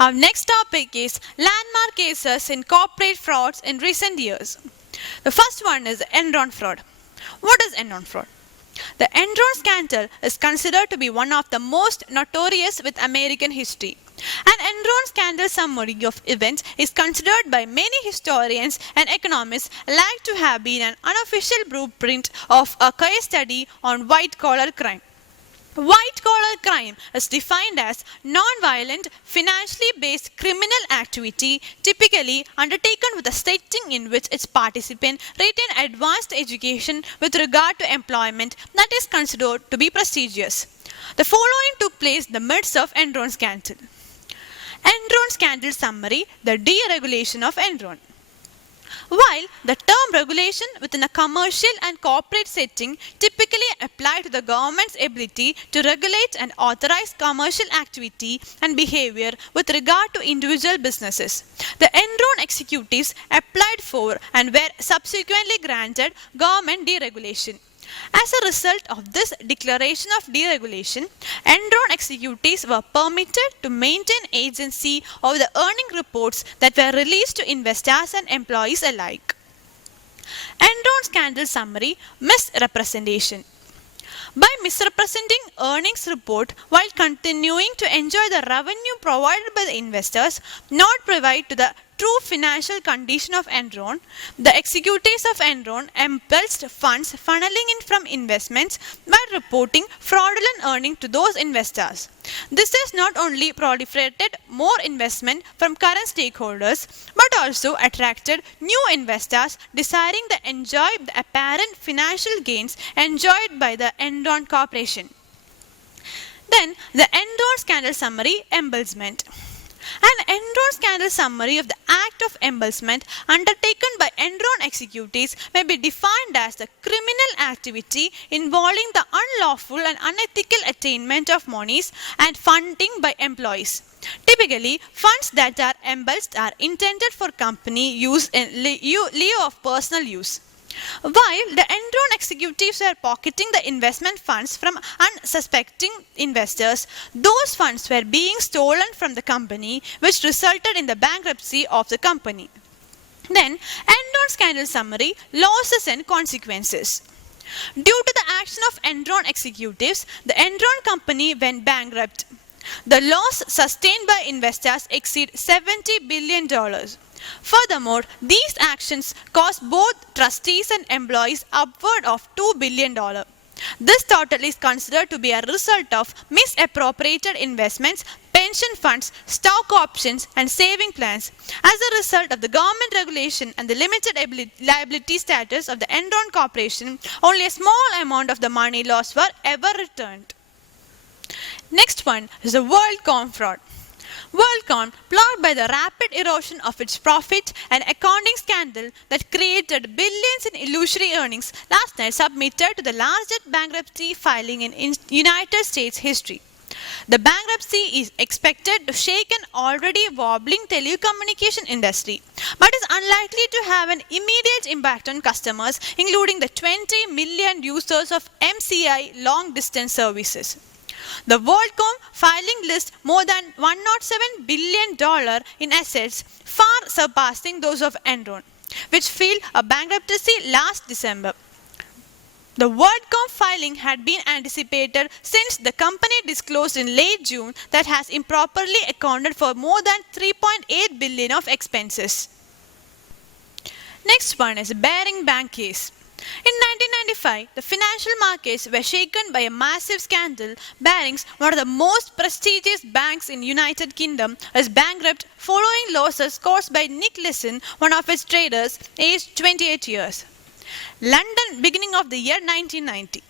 Our next topic is landmark cases in corporate frauds in recent years. The first one is Enron fraud. What is Enron fraud? The Enron scandal is considered to be one of the most notorious with American history. An Enron scandal summary of events is considered by many historians and economists like to have been an unofficial blueprint of a case study on white-collar crime. White-collar crime is defined as non-violent, financially based criminal activity typically undertaken with a setting in which its participants retain advanced education with regard to employment that is considered to be prestigious. The following took place in the midst of Enron scandal. Enron scandal summary, the deregulation of Enron. While the term regulation within a commercial and corporate setting typically apply to the government's ability to regulate and authorize commercial activity and behavior with regard to individual businesses, the Enron executives applied for and were subsequently granted government deregulation. As a result of this declaration of deregulation, Enron executives were permitted to maintain agency over the earning reports that were released to investors and employees alike. Enron scandal summary, misrepresentation. By misrepresenting earnings report while continuing to enjoy the revenue provided by the investors, not provide to the true financial condition of Enron, the executives of Enron embezzled funds funneling in from investments by reporting fraudulent earnings to those investors. This has not only proliferated more investment from current stakeholders, but also attracted new investors desiring to enjoy the apparent financial gains enjoyed by the Enron Corporation. Then, the Enron scandal summary, embezzlement. An Enron scandal summary of the act of embezzlement undertaken by Enron executives may be defined as the criminal activity involving the unlawful and unethical attainment of monies and funding by employees. Typically, funds that are embezzled are intended for company use in lieu of personal use. While the Enron executives were pocketing the investment funds from unsuspecting investors, those funds were being stolen from the company, which resulted in the bankruptcy of the company. Then, Enron scandal summary, losses and consequences. Due to the action of Enron executives, the Enron company went bankrupt. The loss sustained by investors exceed $70 billion. Furthermore, these actions cost both trustees and employees upward of $2 billion. This total is considered to be a result of misappropriated investments, pension funds, stock options, and saving plans. As a result of the government regulation and the limited liability status of the Enron Corporation, only a small amount of the money lost were ever returned. Next one is the WorldCom fraud. WorldCom, plagued by the rapid erosion of its profit and accounting scandal that created billions in illusory earnings, last night submitted to the largest bankruptcy filing in United States history. The bankruptcy is expected to shake an already wobbling telecommunication industry, but is unlikely to have an immediate impact on customers, including the 20 million users of MCI long-distance services. The WorldCom filing lists more than $107 billion in assets, far surpassing those of Enron, which filed a bankruptcy last December. The WorldCom filing had been anticipated since the company disclosed in late June that has improperly accounted for more than $3.8 billion of expenses. Next one is Bearing Bank case. In 1995, the financial markets were shaken by a massive scandal. Barings, one of the most prestigious banks in the United Kingdom, was bankrupt following losses caused by Nick Leeson, one of its traders, aged 28 years. London, beginning of the year 1990.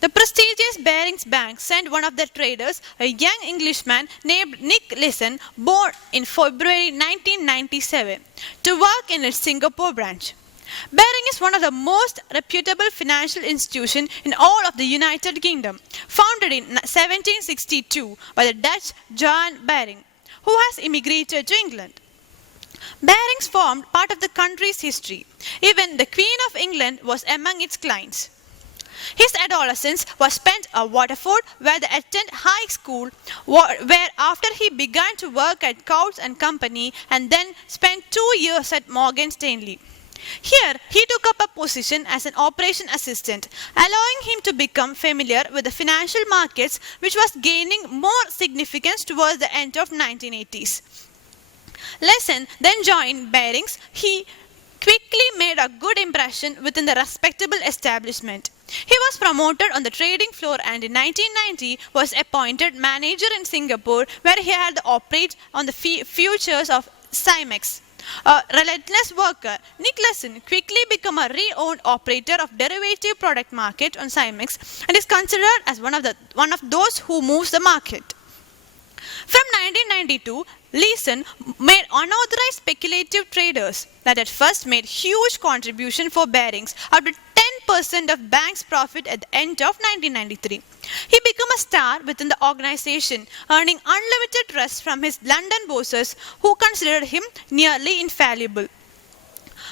The prestigious Barings Bank sent one of their traders, a young Englishman named Nick Leeson, born in February 1997, to work in its Singapore branch. Baring is one of the most reputable financial institutions in all of the United Kingdom, founded in 1762 by the Dutch Johan Baring, who has immigrated to England. Barings formed part of the country's history. Even the Queen of England was among its clients. His adolescence was spent at Waterford, where they attended high school, where after he began to work at Coutts and Company and then spent 2 years at Morgan Stanley. Here, he took up a position as an operation assistant, allowing him to become familiar with the financial markets, which was gaining more significance towards the end of 1980s. Lesson then joined Barings. He quickly made a good impression within the respectable establishment. He was promoted on the trading floor and in 1990 was appointed manager in Singapore, where he had to operate on the futures of Cymex. A relentless worker, Nick Leeson quickly became a re-owned operator of derivative product market on Cymex and is considered as one of those who moves the market. From 1992, Leeson made unauthorized speculative traders that at first made huge contribution for Barings, up to 10% of bank's profit at the end of 1993. He became a star within the organization, earning unlimited trust from his London bosses, who considered him nearly infallible.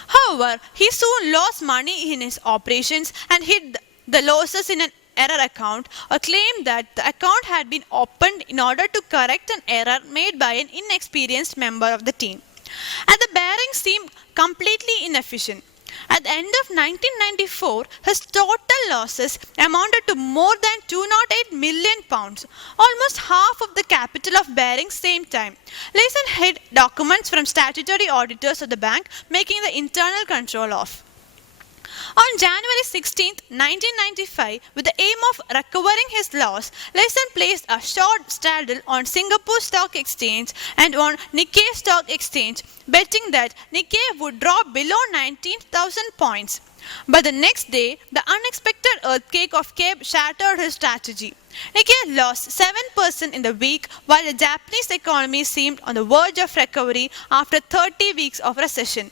However, he soon lost money in his operations and hid the losses in an error account, or claimed that the account had been opened in order to correct an error made by an inexperienced member of the team. And the Barings seemed completely inefficient. At the end of 1994, his total losses amounted to more than £208 million, almost half of the capital of Barings same time. Leeson hid documents from statutory auditors of the bank, making the internal control off. On January 16, 1995, with the aim of recovering his loss, Leeson placed a short straddle on Singapore Stock Exchange and on Nikkei Stock Exchange, betting that Nikkei would drop below 19,000 points. But the next day, the unexpected earthquake of Cape shattered his strategy. Nikkei lost 7% in the week, while the Japanese economy seemed on the verge of recovery after 30 weeks of recession.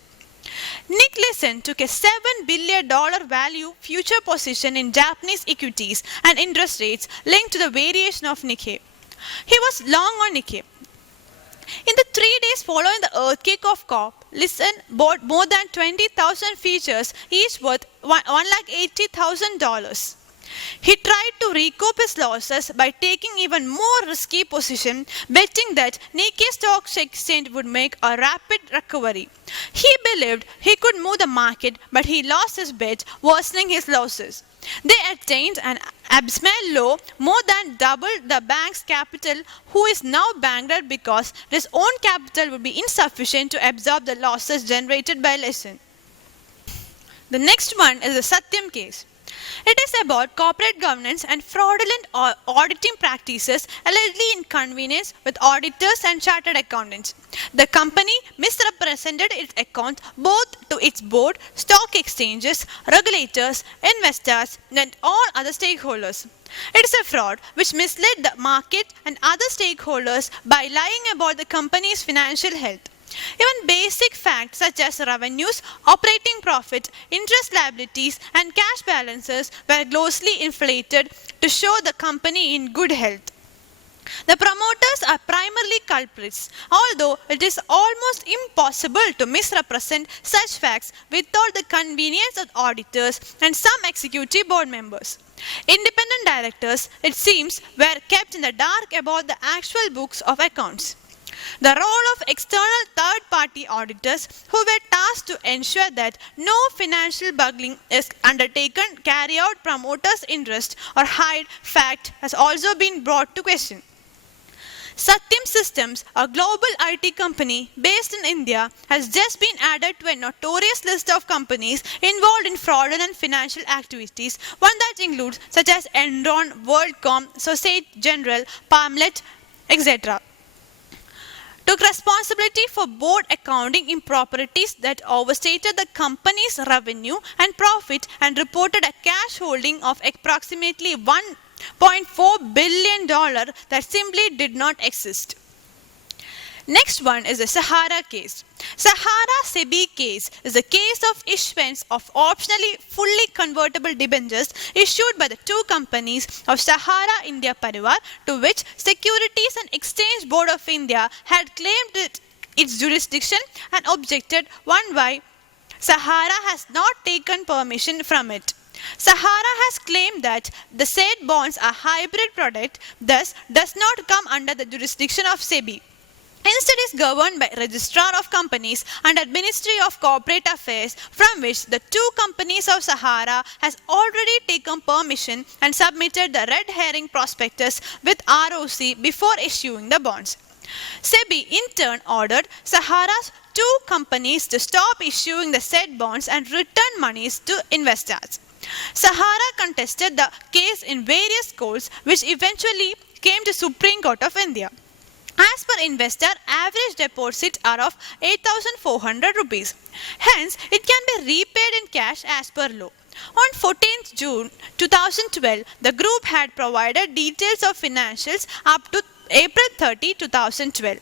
Nick Leeson took a $7 billion value future position in Japanese equities and interest rates linked to the variation of Nikkei. He was long on Nikkei. In the 3 days following the earthquake of Cape, Leeson bought more than 20,000 futures, each worth $180,000. He tried to recoup his losses by taking even more risky position, betting that Nikkei Stock Exchange would make a rapid recovery. He believed he could move the market, but he lost his bet, worsening his losses. They attained an abysmal low, more than double the bank's capital, who is now bankrupt because his own capital would be insufficient to absorb the losses generated by Leeson. The next one is the Satyam case. It is about corporate governance and fraudulent auditing practices allegedly inconvenience with auditors and chartered accountants. The company misrepresented its accounts both to its board, stock exchanges, regulators, investors, and all other stakeholders. It is a fraud which misled the market and other stakeholders by lying about the company's financial health. Even basic facts such as revenues, operating profit, interest liabilities, and cash balances were grossly inflated to show the company in good health. The promoters are primarily culprits, although it is almost impossible to misrepresent such facts without the convenience of auditors and some executive board members. Independent directors, it seems, were kept in the dark about the actual books of accounts. The role of external third-party auditors, who were tasked to ensure that no financial bungling is undertaken, carry out promoters' interest, or hide fact, has also been brought to question. Satyam Systems, a global IT company based in India, has just been added to a notorious list of companies involved in fraudulent financial activities, one that includes such as Enron, WorldCom, Societe Generale, Palmlet, etc. Took responsibility for board accounting improprieties that overstated the company's revenue and profit and reported a cash holding of approximately $1.4 billion that simply did not exist. Next one is the Sahara case. Sahara SEBI case is a case of issuance of optionally fully convertible debentures issued by the two companies of Sahara India Parivar, to which Securities and Exchange Board of India had claimed its jurisdiction and objected, one why Sahara has not taken permission from it. Sahara has claimed that the said bonds are hybrid product, thus does not come under the jurisdiction of SEBI. Instead is governed by Registrar of Companies under Ministry of Corporate Affairs, from which the two companies of Sahara has already taken permission and submitted the red herring prospectus with ROC before issuing the bonds. SEBI in turn ordered Sahara's two companies to stop issuing the said bonds and return monies to investors. Sahara contested the case in various courts, which eventually came to Supreme Court of India. As per investor, average deposits are of 8,400 rupees. Hence, it can be repaid in cash as per law. On 14th June 2012, the group had provided details of financials up to April 30, 2012.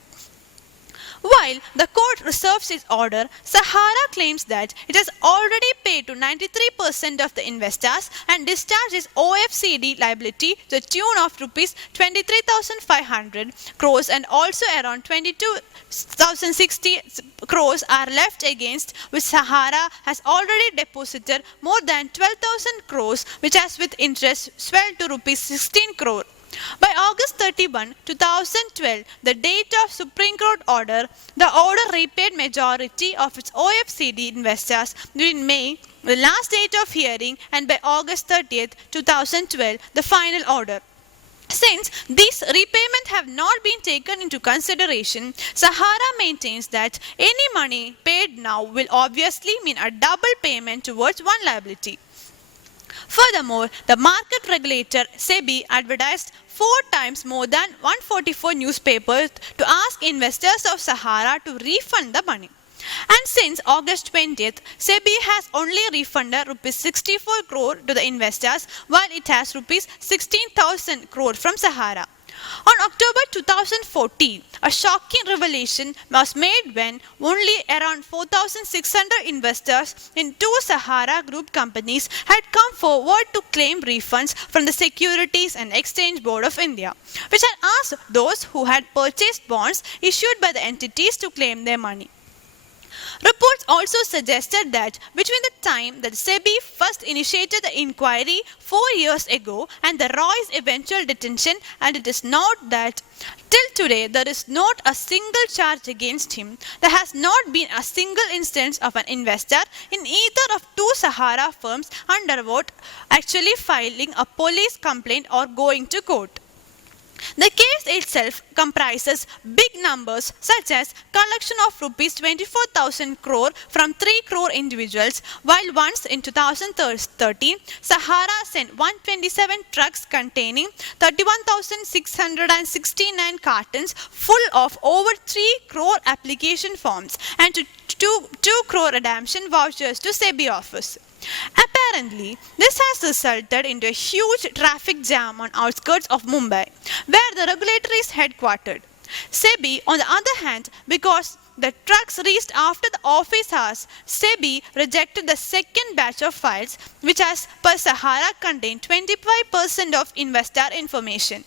While the court reserves its order, Sahara claims that it has already paid to 93% of the investors and discharged its OFCD liability to the tune of rupees 23,500 crores, and also around 22,060 crores are left, against which Sahara has already deposited more than 12,000 crores, which has with interest swelled to rupees 16 crore. By August 31, 2012, the date of Supreme Court order, the order repaid majority of its OFCD investors during May, the last date of hearing, and by August 30th, 2012, the final order. Since these repayments have not been taken into consideration, Sahara maintains that any money paid now will obviously mean a double payment towards one liability. Furthermore, the market regulator SEBI advertised 4 times more than 144 newspapers to ask investors of Sahara to refund the money. And since August 20th, SEBI has only refunded rupees 64 crore to the investors, while it has rupees 16,000 crore from Sahara. On October 2014, a shocking revelation was made when only around 4,600 investors in two Sahara Group companies had come forward to claim refunds from the Securities and Exchange Board of India, which had asked those who had purchased bonds issued by the entities to claim their money. Reports also suggested that between the time that SEBI first initiated the inquiry 4 years ago and the Roy's eventual detention, and it is not that till today there is not a single charge against him, there has not been a single instance of an investor in either of two Sahara firms undervote actually filing a police complaint or going to court. The case itself comprises big numbers such as collection of rupees 24,000 crore from 3 crore individuals, while once in 2013, Sahara sent 127 trucks containing 31,669 cartons full of over 3 crore application forms and 2 crore redemption vouchers to SEBI office. Apparently, this has resulted into a huge traffic jam on outskirts of Mumbai, where the regulator is headquartered. SEBI, on the other hand, because the trucks reached after the office hours, SEBI rejected the second batch of files, which as per Sahara contained 25% of investor information.